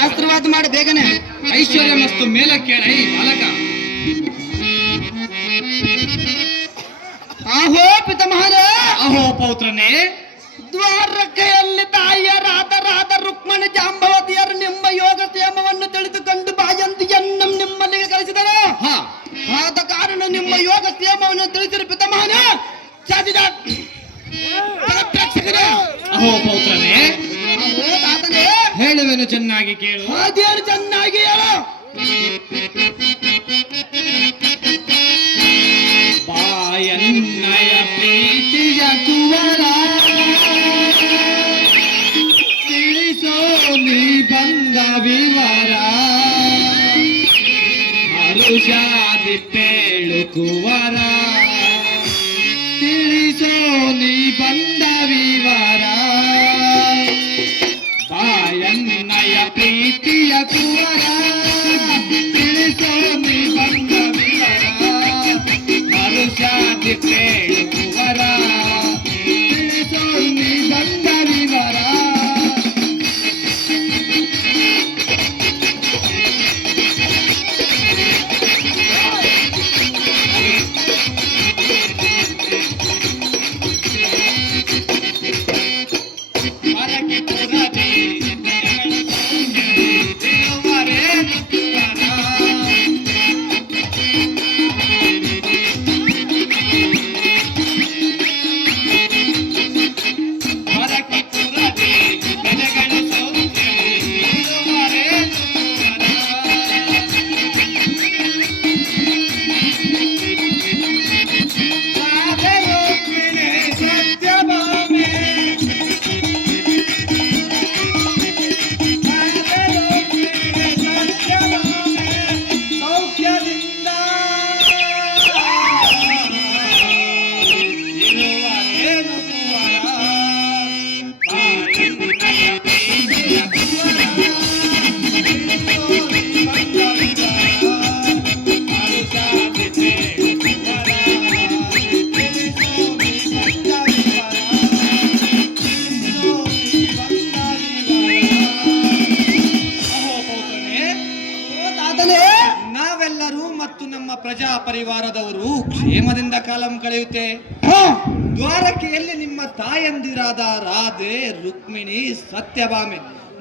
ಆಶೀರ್ವಾದ ಮಾಡಿ ಬೇಗನೆ. ಐಶ್ವರ್ಯ ಮಸ್ತು ಮೇಲ ಕೇಳೈ ಬಾಲಕ. ಆಹೋ ಪಿತಾಮಹರೇ. ಅಹೋ ಪೌತ್ರನೇ. ದ್ವಾರಕೆಯಲ್ಲಿ ತಾಯಿಯರಾದ ರಾಧ ರುಕ್ಮಣಿ ಜಾಂಬವತಿಯರು ನಿಮ್ಮ ಯೋಗ ಕ್ಷೇಮವನ್ನು ತಿಳಿದುಕೊಂಡು ಬಾಯಂತಿಯನ್ನು ನಿಮ್ಮಲ್ಲಿಗೆ ಕಳಿಸಿದರು. ಆದ ಕಾರಣ ನಿಮ್ಮ ಯೋಗ ಕ್ಷೇಮವನ್ನು ತಿಳಿಸಿರು ಪಿತಾಮಹನೇ. ಅಹೋ ಪೌತ್ರನೇ. ಅಹೋ ತಾತನೇ. ಹೇಳುವೆನು ಚೆನ್ನಾಗಿ ಕೇಳು. ಅದೇನು ಚೆನ್ನಾಗಿ ಹೇಳು. ಬಾಯನ್ನಯ ಪ್ರೀತಿಯ ಕುವರ ತಿಳಿಸೋ ನೀ ಬಂದ ವಿವರ ಹರುಷಾದಿಪ್ಪೇಳು ಕುವರ ತಿಳಿಸೋ ನೀ ಬಂದ ವಿವರ ಬಾಯನ್ನಯ ಪ್ರೀತಿಯ ಕುವರ ತಿಳಿಸೋ ನೀ ಬಂದ ವಿವರ ಹರುಷಾದಿಪ್ಪೇಳು ಕುವರ ತಿಳಿಸೋ ನೀ ಬಂದ ವಿವರ. ನಾವೆಲ್ಲರೂ ಮತ್ತು ನಮ್ಮ ಪ್ರಜಾ ಪರಿವಾರದವರು ಕ್ಷೇಮದಿಂದ ಕಾಲ ಕಳೆಯುತ್ತೆ. ದ್ವಾರಕೆಯಲ್ಲಿ ನಿಮ್ಮ ತಾಯಂದಿರಾದ ರಾಧೆ, ರುಕ್ಮಿಣಿ, ಸತ್ಯಭಾಮೆ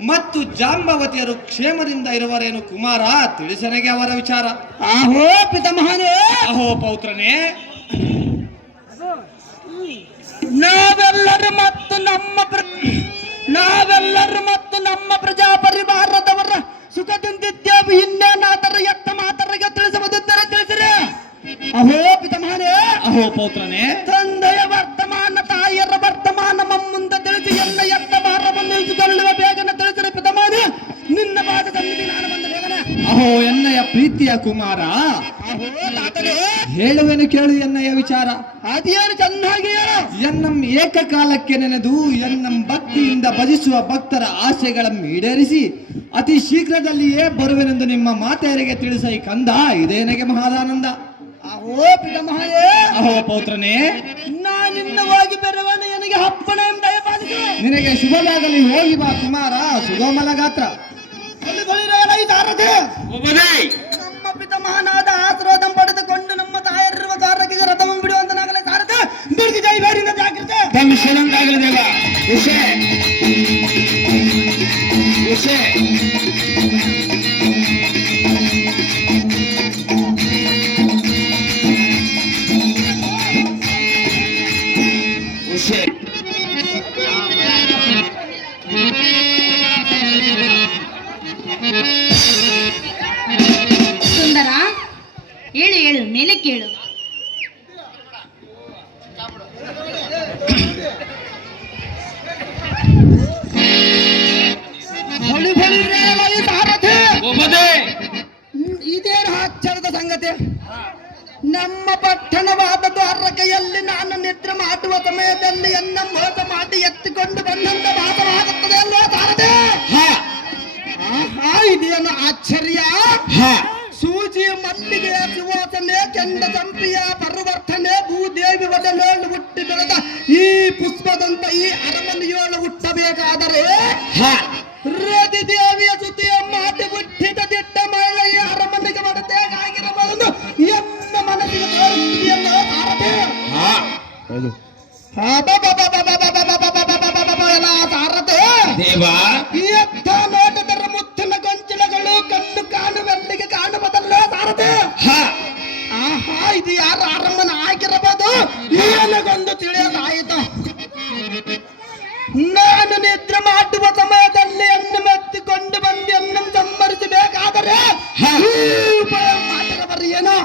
ಮತ್ತು ಜಾಂಬವತಿಯರು ಕ್ಷೇಮದಿಂದ ಇರುವರೇನು ಕುಮಾರ? ತಿಳಿಸನೆಗೆ ಅವರ ವಿಚಾರ. ಆಹೋ ಪಿತಾಮಹನೇ. ಅಹೋ ಪೌತ್ರನೇ. ನಾವೆಲ್ಲರೂ ಮತ್ತು ನಮ್ಮ ಪ್ರಜಾ ಪರಿವಾರದವರ ಸುಖದಿಂದಿದ್ದೇವೆ. ಇನ್ನೇನಾದರೂ ಎತ್ತ ಮಾತರಿಗೆ ತಿಳಿಸಬಹುದಿದ್ದರೆ ತಿಳಿಸಿರಿ. ಅಹೋ ಪಿತಾಮಹನೇ. ಅಹೋ ಪೌತ್ರನೇ. ತಂದೆಯ ವರ್ತಮಾನ, ತಾಯಿಯರ ವರ್ತಮಾನ ಮುಂದೆ ತಿಳಿಸಿ ಎಲ್ಲ ಎತ್ತ ಭಾರವನ್ನು ಇಳಿಸಿಕೊಳ್ಳುವ ಬೇಗನೆ ತಿಳಿಸಿರಿ ಪಿತಾಮಹನೇ. ನಿನ್ನ ಪಾದ ಸನ್ನಿಧಿ ನಾನು ಬಂದ ಬೇಗನೆ. ಅಹೋ ಎನ್ನಯ ಪ್ರೀತಿಯ ಕುಮಾರ. ಅಹೋ ತಾತನೇ. ಹೇಳುವೆನು ಕೇಳು ಎನ್ನಯ ವಿಚಾರ. ಅದೇನು ಚೆನ್ನಾಗಿ ಹೇಳು. ಎನ್ನಂ ಏಕಕಾಲಕ್ಕೆ ನೆನೆದು ಎನ್ನಂ ಭಕ್ತಿಯಿಂದ ಭಜಿಸುವ ಭಕ್ತರ ಆಸೆಗಳನ್ನು ಈಡೇರಿಸಿ ಅತಿ ಶೀಘ್ರದಲ್ಲಿಯೇ ಬರುವೆನೆಂದು ನಿಮ್ಮ ಮಾತೆಯರಿಗೆ ತಿಳಿಸೈ ಕಂದ. ಇದೇನಗೆ ಮಹಾದಾನಂದ. ಅಹೋ ಪಿತಾಮಹನೇ. ಅಹೋ ಪೌತ್ರನೇ. ನಾನಿನ್ನ ಹೋಗಿ ಬೆರವನ ನನಗೆ ಅಪ್ಪಣೆ ದಯಪಾಲಿಸು. ನಿನಗೆ ಶುಭವಾಗಲಿ. ಹೋಗಿ ಬಾ ಕುಮಾರ. ಸುಗಮಲ ಗಾತ್ರ. ನಮ್ಮ ಪಿತಾಮಹನಾದ ಆಶೀರ್ವಾದ ಪಡೆದುಕೊಂಡು ನಮ್ಮ ತಾಯರಿರುವ ದ್ವಾರಕೆಗೆ ರಥವನ್ನು ಬಿಡುವಂತ ನಾಗಲೇ ಸಾರದೆ ದುರ್ಗಿ ಜೈ ಬೇಡಿನ ಜಾಗ್ರತೆ. ಧರ್ಮಶೀಲಂದಾಗಲಿ ದೇವ. ವಿಷಯ ವಿಷಯ ಸುಂದರ, ಹೇಳು ಹೇಳು, ಮೇಲೆ ಕೇಳು. ಇದೇನು ಆಶ್ಚರ್ಯದ ಸಂಗತಿ. ನಮ್ಮ ಪಟ್ಟಣವಾದ ದ್ವಾರಕೆಯಲ್ಲಿ ನಾನು ನಿದ್ರೆ ಮಾಡುವ ಸಮಯದಲ್ಲಿ ಎನ್ನ ಮೋಸ ಮಾಡಿ ಎತ್ತಿಕೊಂಡು ಬಂದಂತ ಭಾಸವಾಗುತ್ತದೆ ಅಲ್ವಾ ಸಾರದೆ? ಇದೇನು ಆಶ್ಚರ್ಯ. ಸೂಜಿ ಮಲ್ಲಿಗೆಯ ಸುವಾಸನೆ, ಕೆಂಡ ಸಂಪಿಯ ಪರಿವರ್ತನೆ, ಭೂದೇವಿ ಒಡಲೋಳು ಹುಟ್ಟಿ ಬೆಳೆದ ಈ ಪುಷ್ಪದಂತ ಈ ಅರಮನೆಯೋಳು ಹುಟ್ಟಬೇಕಾದರೆ ರತಿ ದೇವಿಯ ಹುಟ್ಟಿದ ದಿಟ್ಟ ಮಳೆಯ ಅರಮನೆಗೆ ಬಡತೆಗಾಗಿರಬಹುದು ಎನ್ನ ಮನಸ್ಸಿಗೆ ತೋರಿಸಿದೆಯಲ್ಲ ಸಾರಥಿ. ಹೌದು ಎಲ್ಲ ಸಾರಥಿ ದೇವ. ಎತ್ತ ನೋಟದರ ಮುತ್ತಿನ ಗೊಂಚಲಗಳು ಕಣ್ಣು ಕಾಣುವಲ್ಲಿಗೆ ಕಾಣುವುದಲ್ಲ ಸಾರಥಿ. ಆಹಾ, ಇದು ಯಾರ ಅರಮನೆ ಆಗಿರಬಹುದು ನನಗೊಂದು ತಿಳಿಯಲಾಯಿತು. ನಾನು ನಿದ್ರೆ ಮಾಡುವ ಸಮಯದಲ್ಲಿ ಹೆಣ್ಣು ಮೆತ್ತಿಕೊಂಡು ಬಂದು ಹೆಣ್ಣು ಸಂಬರಿಸಬೇಕಾದರೆ ಮಾಡಿರಬರು ಏನೋ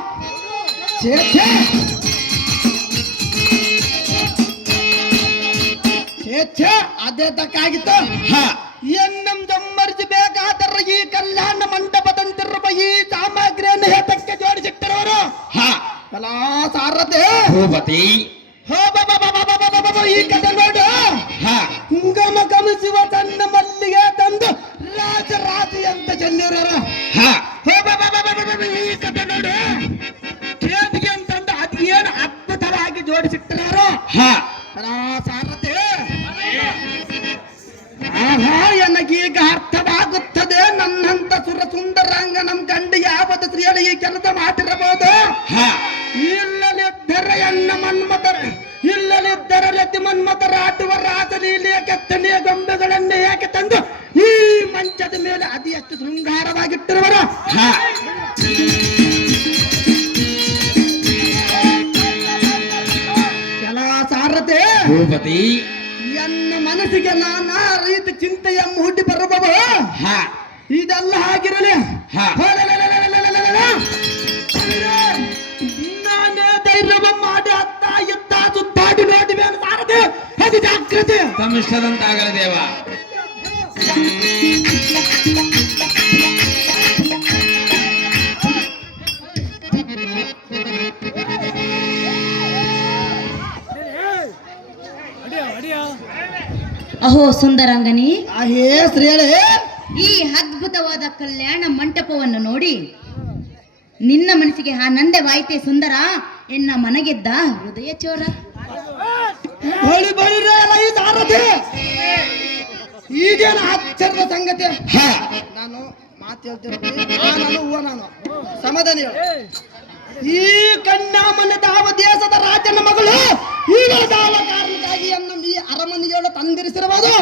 ಅದೇ ತಕ್ಕಾಗಿತ್ತು. ಹೆಣ್ಣಂ ಸಂಬರಿಸಬೇಕಾದರೆ ಈ ಕಲ್ಯಾಣ ಮಂಟಪದಂತಿರುವ ಈ ಸಾಮಗ್ರಿಯನ್ನು ಹೇತಕ್ಕೆ ಜೋಡಿಸಿಟ್ಟಿರುವರು ಅಲ್ಲ ಸಾರಥಿ. ಭೂಪತಿ ಈ ಕಡೆ ನೋಡು, ಗಮ ಗಮಿಸುವ ತನ್ನ ಮಲ್ಲಿಗೆ ತಂದು ರಾಜರಾಜಿ ಅಂತ ಚೆಲ್ಲಿರೋರು. ಈ ಕಡೆ ನೋಡು, ಕೇದಿಗೆ ಅಂತಂದು ಅದೇನು ಅದ್ಭುತವಾಗಿ ಜೋಡಿಸಿಟ್ಟಿರೋರು ಸಾರಥಿ. ಆಹಾ, ನನಗೀಗ ಅರ್ಥವಾಗುತ್ತದೆ. ನನ್ನಂತ ಸುರಸುಂದರಾಂಗ ನಮ್ ಗಂಡ ಯಾವತ್ತು ಸ್ತ್ರೀಯರು ಈ ಕೆಲಸ ಮಾಡಿರಬಹುದು. ಇಲ್ಲಲಿದ್ದರೆ ಎನ್ನ ಮನ್ಮತರ, ಇಲ್ಲಲಿದ್ದರೆ ರತಿ ಮನ್ಮತರ ಆಡುವ ರಾಜಲೀಲೆಯ ಕೆತ್ತನೆಯ ಗೊಂಬೆಗಳನ್ನೇ ಯಾಕೆ ತಂದು ಈ ಮಂಚದ ಮೇಲೆ ಅತಿ ಎಷ್ಟು ಶೃಂಗಾರವಾಗಿಟ್ಟಿರುವರು. ಕೆಲ ಸಾರಥಿ ಭೂಪತಿ ಎನ್ನ ಮನಸ್ಸಿಗೆ ನಾನಾ ರೀತಿ ಚಿಂತೆಯ ಮೂಡಿ ಬರಬಹುದು. ಇದೆಲ್ಲ ಆಗಿರಲಿ, ನಾನೇ ಧೈರ್ಯ ಮಾಡಿ ಅತ್ತ ಇತ್ತ ಸುತ್ತಾಡಿ ನೋಡಿವೆ ಸಾರಥಿ. ಅದು ಜಾಗೃತಿ ತಮ್ಮಿಷ್ಟದಂತಾಗಲಿ ದೇವ. ಅಹೋ ಸುಂದರಾಂಗನಿ, ಹೇ ಶ್ರೀಯಳೇ, ಈ ಅದ್ಭುತವಾದ ಕಲ್ಯಾಣ ಮಂಟಪವನ್ನು ನೋಡಿ ನಿನ್ನ ಮನಸ್ಸಿಗೆ ಆನಂದವಾಯಿತೆ ಸುಂದರ. ಎನ್ನ ಮನಗೆದ್ದ ಹೃದಯ ಚೋರ. ಬಳಿ ಬಳಿರೇ ಅಲ್ಲ ಈ ಸಾರಥಿ. ಈಗೇನು ಆಶ್ಚರ್ಯ ಸಂಗತಿ. ನಾನು ಮಾತು ಹೇಳ್ತಿರ್ತೀನಿ, ನಾನು ಹೂವ ನಾನು ಸಮಾಧಾನ ಹೇಳು. ಈ ಕನ್ಯಾಮನ ದಾವ ದೇಶದ ರಾಜನ ಮಗಳು ಈಗ ದಾವ ಕಾರಣಕ್ಕಾಗಿ ಅನ್ನು ಈ ಅರಮನೆಯೋಳು ತಂದಿರಿಸಿರಬಹುದು.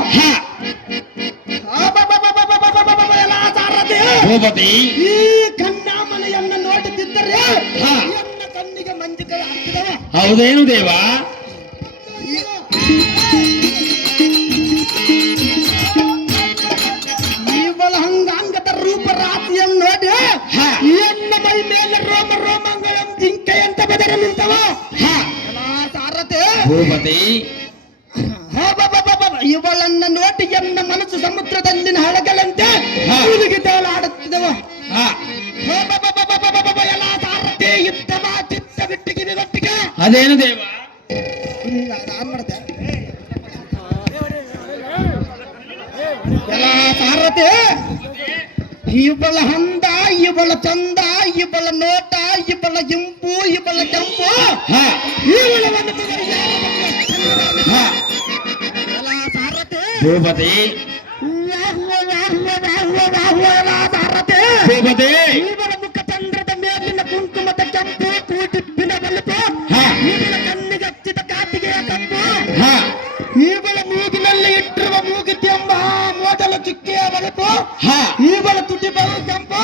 ಈ ಕನ್ಯಾಮನೆಯನ್ನು ನೋಡುತ್ತಿದ್ದರೆ ನನ್ನ ಕಣ್ಣಿಗೆ ಮಂಜು ಕೈ ಹಾಕಿದವ. ಹೌದೇನು ದೇವ? ಇವಳ ಹಂಗಾಂಗದ ರೂಪ ರಾಶಿಯನ್ನು ನೋಡಿ ಎನ್ನ ಮೈ ಮೇಲೆ ರೋಮ ರೋಮಾಂಗಗಳ ಜಿಂಕೆಯಂತ ಬೆದರ ನಿಂತವ ಸಾರಥಿ. ಭೂಪತಿ ಇವಳನ್ನ ನೋಡಿ ಎನ್ನ ಮನಸ್ಸು ಸಮುದ್ರದಲ್ಲಿನ ಹಳಗಳಂತೆ ತೇಲಾಡುತ್ತಿದವ. ಎಲ್ಲ ಸಾರಥಿ ಇದ್ದವ ಚಿತ್ತ ಬಿಟ್ಟಿಗೆ ಗಟ್ಟಿಗೆ. ಅದೇನು ದೇವ? ಮಾಡ್ತೆ ಎಲ್ಲ ಸಾರಥಿ. ಇವಳ ಹಂದ, ಇವಳ ಚಂದ, ಇವಳ ನೋಟ, ಇವಳ ಇಂಪು, ಇವಳ ಕೆಂಪು, ಇವಳ ಸಾರಥಿ. ಭೂಪತಿ ಭೂಪತಿ ಇವಳ ಮುಖ ಚಂದ್ರದ ಮೇಲಿನ ಕುಂಕುಮದ ಕೆಂಪು, ಕೂಟಿಪ್ಪಿನ ಬಲುಪು, ಇವಳ ಕಣ್ಣಿಗೆ ಹಚ್ಚಿದ ಕಾಟಿಗೆಯ ಕಪ್ಪು, ಇವಳ ಮೂಗಿನಲ್ಲಿ ಇಟ್ಟಿರುವ ಮೂಗಿತಿ ಎಂಬ ಮೋಡಲ ಚಿಕ್ಕೆಯ ಬಲುಪು, ಇವಳ ತುಟಿ ಬಲು ಕೆಂಪು,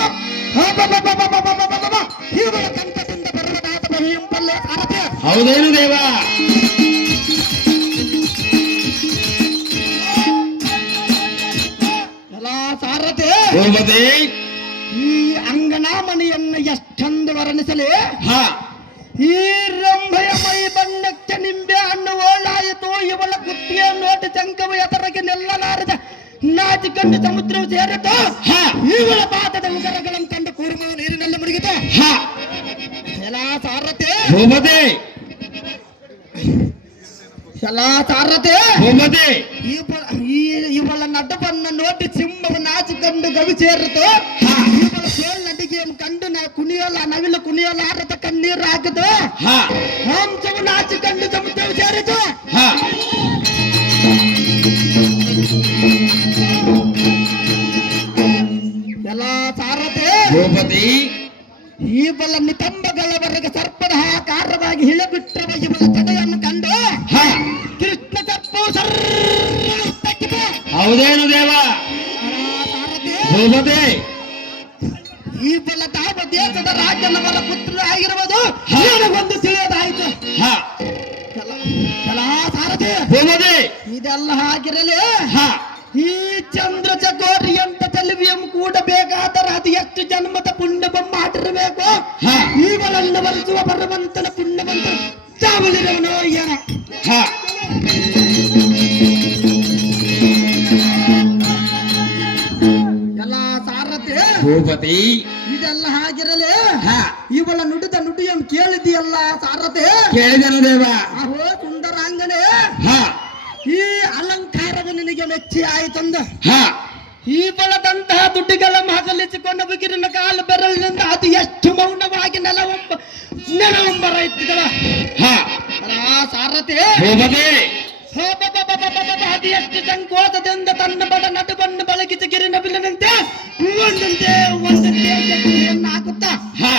ಇವಳ ಕಂಠದಿಂದ ಬರುವುದಾದ ಬಹುಂಪಲ್ಲೇ ಸಾರಥಿ. ಹೌದೇನು ದೇವ? ಎಲ್ಲ ಸಾರಥಿ. ಭೂಪತಿ ಈ ಅಂಗನಾಮಣಿಯನ್ನು ಎಷ್ಟೊಂದು ವರ್ಣಿಸಲಿ. ಈ ರಂಭೆಯ ಮೈ ಬಣ್ಣಕ್ಕೆ ನಿಂಬೆ ಹಣ್ಣು ಓಳಾಯಿತು. ಇವಳ ಕುತ್ತಿಗೆ ನೋಟಿ ಚಂಕವು ಎದರಗೆ ನಿಲ್ಲಲಾರದೆ ನಾಚಿಕೊಂಡು ಸಮುದ್ರವು ಸೇರಿತು. ಇವಳ ಪಾದದ ಉಗರಗಳನ್ನು ಕಂಡು ಕೂರ್ಮವು ನೀರಿನಲ್ಲಿ ಮುಳುಗಿತು. ಎಲ್ಲ ಸಾರಥಿ. ಭೂಪತಿ ಎಲ್ಲ ಸಾರಥಿ. ಭೂಪತಿ ಇವಳ ನಡುವನ್ನು ನೋಡಿ ಸಿಂಹವು ನಾಚಿಕೊಂಡು ಗವಿ ಸೇರಿತು. ಇವಳ ಸೋಲ್ ನಡಿಗೆಯನ್ನು ಕಂಡು ಕುಣಿಯಲ್ಲ ನವಿಲು ಕುಣಿಯಲಾರದ ಕಣ್ಣೀರು ಹಾಕಿತು. ಹಂಸವು ನಾಚಿಕೊಂಡು ಸಮುದ್ರವು ಸೇರಿತು. ಎಲ್ಲ ಸಾರಥಿ ಭೂಪತಿ ಈ ಬಲ ನಿತಂಬಗಳವರೆಗೆ ಸರ್ಪದ ಆಕಾರವಾಗಿ ಹಿಳಬಿಟ್ಟಿರುವ ಇವಳ ತಡೆಯನ್ನು ಕಂಡು ಹ ಕೃಷ್ಣ ತಪ್ಪು ಹೌದೇನು ದೇವ ಸಾರಥಿ ಭೂಪತಿ ಈ ಬಲ ತಾವ ದೇಶದ ರಾಜನವರ ಪುತ್ರ ಆಗಿರುವುದು ಹ. ಒಂದು ತಿಳಿಯೋದಾಯಿತು ಹ ಎಲ್ಲ ಸಾರಥಿ ಭೂಪತಿ ಇದೆಲ್ಲ ಆಗಿರಲಿ ಹ ಈ ಚಂದ್ರ ಚಕೋರಿ ಅಂತ ಚೆಲುವಿಯಂ ಕೂಡ ಬೇಕಾದರೆ ಅದು ಎಷ್ಟು ಜನ್ಮದ ಪುಣ್ಯ ಮಾಡಿರಬೇಕು ಹ ಇವುಗಳನ್ನು ಬರೆಸುವ ಭಗವಂತನ ಪುಣ್ಯವಂತ ಚಾವಲಿರವನು ಯಾರ ಹ ಎಲ್ಲ ಸಾರಥಿ ಭೂಪತಿ ಇದೆಲ್ಲ ಹಾಗಿರಲಿ ಹ ಇವಳ ನುಡಿದ ನುಡಿಯಂ ಕೇಳಿದೆಯಲ್ಲ ಸಾರಥಿ ಕೇಳಿದನು ದೇವ ಅಹೋ ಸುಂದರಾಂಗನೆ ಹ ಈ ಅಲಂಕಾರದ ನಿನಗೆ ಮೆಚ್ಚಿ ಆಯ್ತಂದ ಹ ಈ ಬಲದಂತಹ ದುಡ್ಡುಗಳ ಮಗಲಿಸಿಕೊಂಡ ಬಿಗಿರಿನ ಕಾಲು ಬೆರಳಿನಿಂದ ಅದು ಎಷ್ಟು ಮೌನವಾಗಿ ನೆಲವಂಬರ ಇತ್ತಿದಳ ಹ ಸಾರಥಿ ಭೂಪತಿ ಅದು ಎಷ್ಟು ಸಂಕೋಚದಿಂದ ತನ್ನ ಬಡ ನಟುವನ್ನು ಬಳಗಿಸಿ ಗಿರಿನ ಬಿಲ್ಲನಂತೆ ಒಂದಂತೆ ಹಾಕುತ್ತಾ ಹ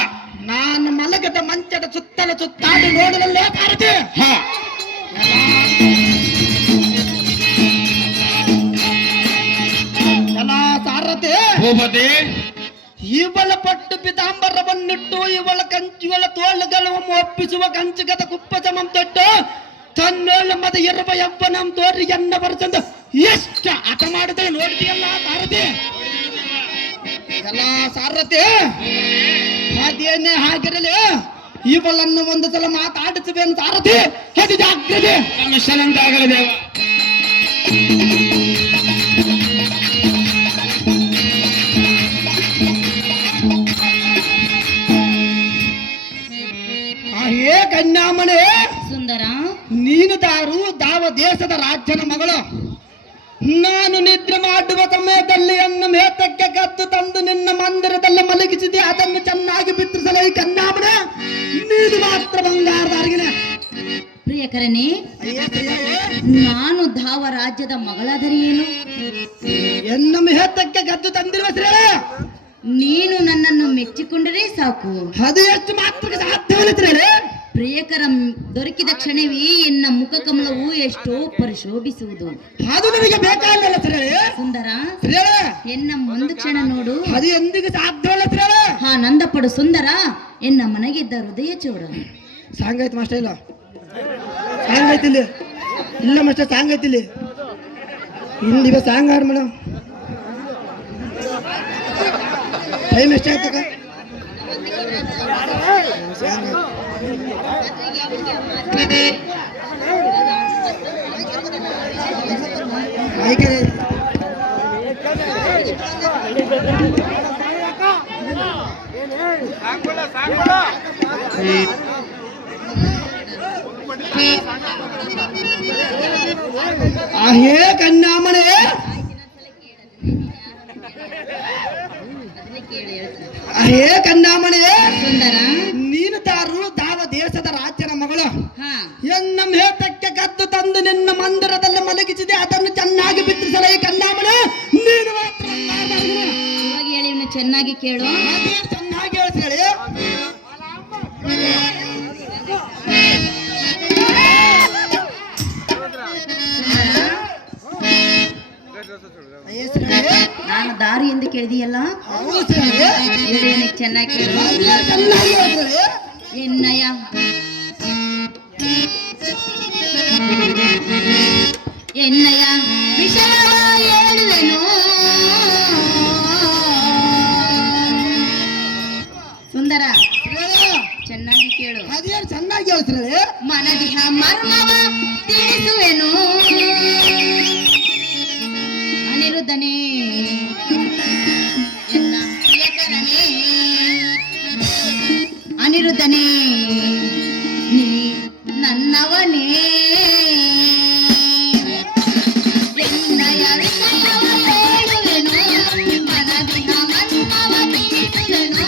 ನಾನು ಮಲಗದ ಮಂಚದ ಸುತ್ತಲ ಸುತ್ತಾಡಿ ನೋಡಲಲ್ಲೇ ಸಾರಥಿ ಹ ಎಲ್ಲ ಸಾರಥಿ ಭೂಪತಿ ಇವಳ ಪಟ್ಟು ಪಿತಾಂಬರವನ್ನಿಟ್ಟು ಇವಳ ತೋಳುಗಳು ಒಪ್ಪಿಸುವ ಕಂಚುಗದ ಕುಪ್ಪಚಮಂ ತೊಟ್ಟು ತನ್ನೋಳ ಮದ ಇರುವ ಯಬ್ಬನಂ ತೋರಿ ಎನ್ನ ಬರ್ತಂದು ಎಷ್ಟು ಹಠ ಮಾಡಿದ್ರೆ ನೋಡ್ತೀಯಲ್ಲ ಸಾರಥಿ ಎಲ್ಲ ಸಾರಥಿ ಅದೇನೇ ಆಗಿರಲಿ ಇವಳನ್ನು ಒಂದು ಸಲ ಮಾತಾಡಿಸುವೇನು ಸಾರಥಿ ಅದು ಜಾಗ್ರತೆ ಶನಂತಾಗಲಿ ದೇವ ಹೇ ಕನ್ಯಾಮಣೆ ಸುಂದರ ನೀನು ದಾವ ದೇಶದ ರಾಜ್ಯನ ಮಗಳು ನಾನು ನಿದ್ರೆ ಮಾಡುವ ಸಮಯದಲ್ಲಿ ಅನ್ನು ಮೇತಕ್ಕೆ ಕದ್ದು ತಂದು ನಿನ್ನ ಮಂದಿರದಲ್ಲಿ ಮಲಗಿಸಿದೆ ಅದನ್ನು ಚೆನ್ನಾಗಿ ಬಿತ್ತರಿಸಲು ಈ ಕನ್ಯಾಮಣೆ ನೀನು ಮಾತ್ರ ಬಂಗಾರದಾರ್ಗಿನ ಪ್ರಿಯಕರನೇ ನಾನು ಧಾವ ರಾಜ್ಯದ ಮಗಳಾದರೆ ಏನು ಎನ್ನ ಮೇತಕ್ಕೆ ಕದ್ದು ತಂದಿರುವ ಶ್ರೇಳ ನೀನು ನನ್ನನ್ನು ಮೆಚ್ಚಿಕೊಂಡರೆ ಸಾಕು ಅದು ಎಷ್ಟು ಮಾತ್ರ ಸಾಧ್ಯವಿಲ್ಲ ಪ್ರಿಯಕರ ದೊರಕಿದ ಕ್ಷಣವೇ ಎನ್ನ ಮುಖ ಕಮಲವು ಎಷ್ಟೋ ಪರಿಶೋಭಿಸುವುದು ಅದು ನನಗೆ ಬೇಕಾಗಿಲ್ಲ ಶ್ರೇಳೆ ಸುಂದರ ಶ್ರೇಳ ಎನ್ನ ಒಂದು ಕ್ಷಣ ನೋಡು ಅದು ಎಂದಿಗೂ ಸಾಧ್ಯವಿಲ್ಲ ಶ್ರೇಳ ಆನಂದ ಪಡು ಸುಂದರ ಎನ್ನ ಮನೆಗಿದ್ದ ಹೃದಯ ಚೋರ ಸಾಂಗ್ ಆಯ್ತು ಮಾಸ್ಟರ್ ಇಲ್ಲ ಸಾಂಗ್ ಆಯ್ತಿಲ್ಲಿ ಇಲ್ಲ ಮಾಸ್ಟರ್ ಸಾಂಗ್ ಆಯ್ತಿಲ್ಲಿ ಇಂದಿಗ ಸಾಂಗ್ ಆಡ್ ಮೇಡಮ್ ಟೈಮ್ ಎಷ್ಟಾಯ್ತಕ್ಕ ಹೇ ಕನ್ಯಾಮಣೆ ಹೇ ಕನ್ಯಾಮಣೆ ಸುಂದರ ನೀನು ದಾವ ದೇಶದ ರಾಜ್ಯನ ಮಗಳು ಹಾ ಎನ್ನ ಮೇತಕ್ಕೆ ಕದ್ದು ತಂದು ನಿನ್ನ ಮಂದಿರದಲ್ಲಿ ಮಲಗಿಸಿದೆ ಅದನ್ನು ಚೆನ್ನಾಗಿ ಬಿತ್ತಿಸಲ ಈ ಕನ್ಯಾಮಣೆ ನೀನು ಮಾತ್ರ ಬಂಗಾರದಾರ್ಗಿನ. ಇವಾಗ ಹೇಳಿ ಇವ್ನ ಚೆನ್ನಾಗಿ ಕೇಳು ಅದೇ ಚೆನ್ನಾಗಿ ಹೇಳ್ತಾಳೆ ನಾನು ದಾರಿ ಎಂದು ಕೇಳಿದೆಯಲ್ಲ ಹೇಳಿ ಚೆನ್ನಾಗಿ ಕೇಳು ಚೆನ್ನಾಗಿ ಹೇಳ್ತಾಳೆ ಎನ್ನಯ ಎನ್ನಯ ವಿಷಯವ ಹೇಳುವೆನು ಸುಂದರ ಚೆನ್ನಾಗಿ ಕೇಳು ಅದೇ ಚೆನ್ನಾಗಿ ಹೇಳ್ತಾಳೆ ಮನದಿಹ ಮರ್ಮವ ತಿಳಿಸುವೆನು ಅನಿರುದ್ಧನೇ ಎನ್ನ ಪ್ರಿಯಕರನೇ ಅನಿರುದ್ಧನೇ ನೀ ನನ್ನವನೇ ಎನ್ನಯ ವಿಷಯವ ಹೇಳುವೆನು ಮನದಿಹ ಮರ್ಮವ ತಿಳಿಸುವೆನು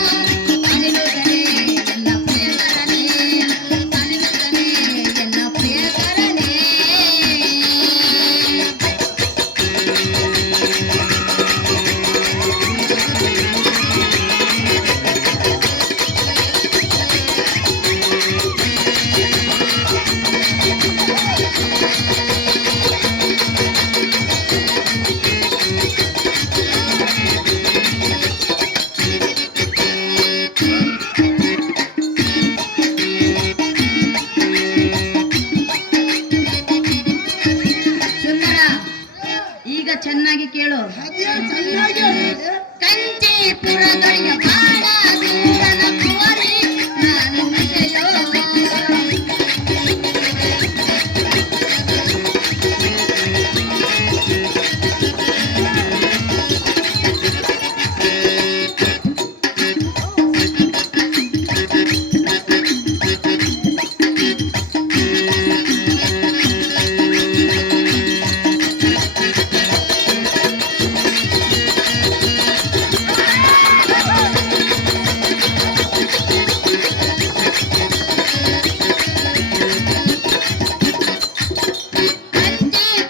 ಅನಿರುದ್ಧನೇ ಎನ್ನ ಪ್ರಿಯಕರನೇ ಅನಿರುದ್ಧನೇ ಎನ್ನ ಪ್ರಿಯಕರನೇ ಪುರದೊಡೆಯ ಬಾಣ ದೂರನ ಕುವರಿ ನಾನು ವಿಷಯೋಗ.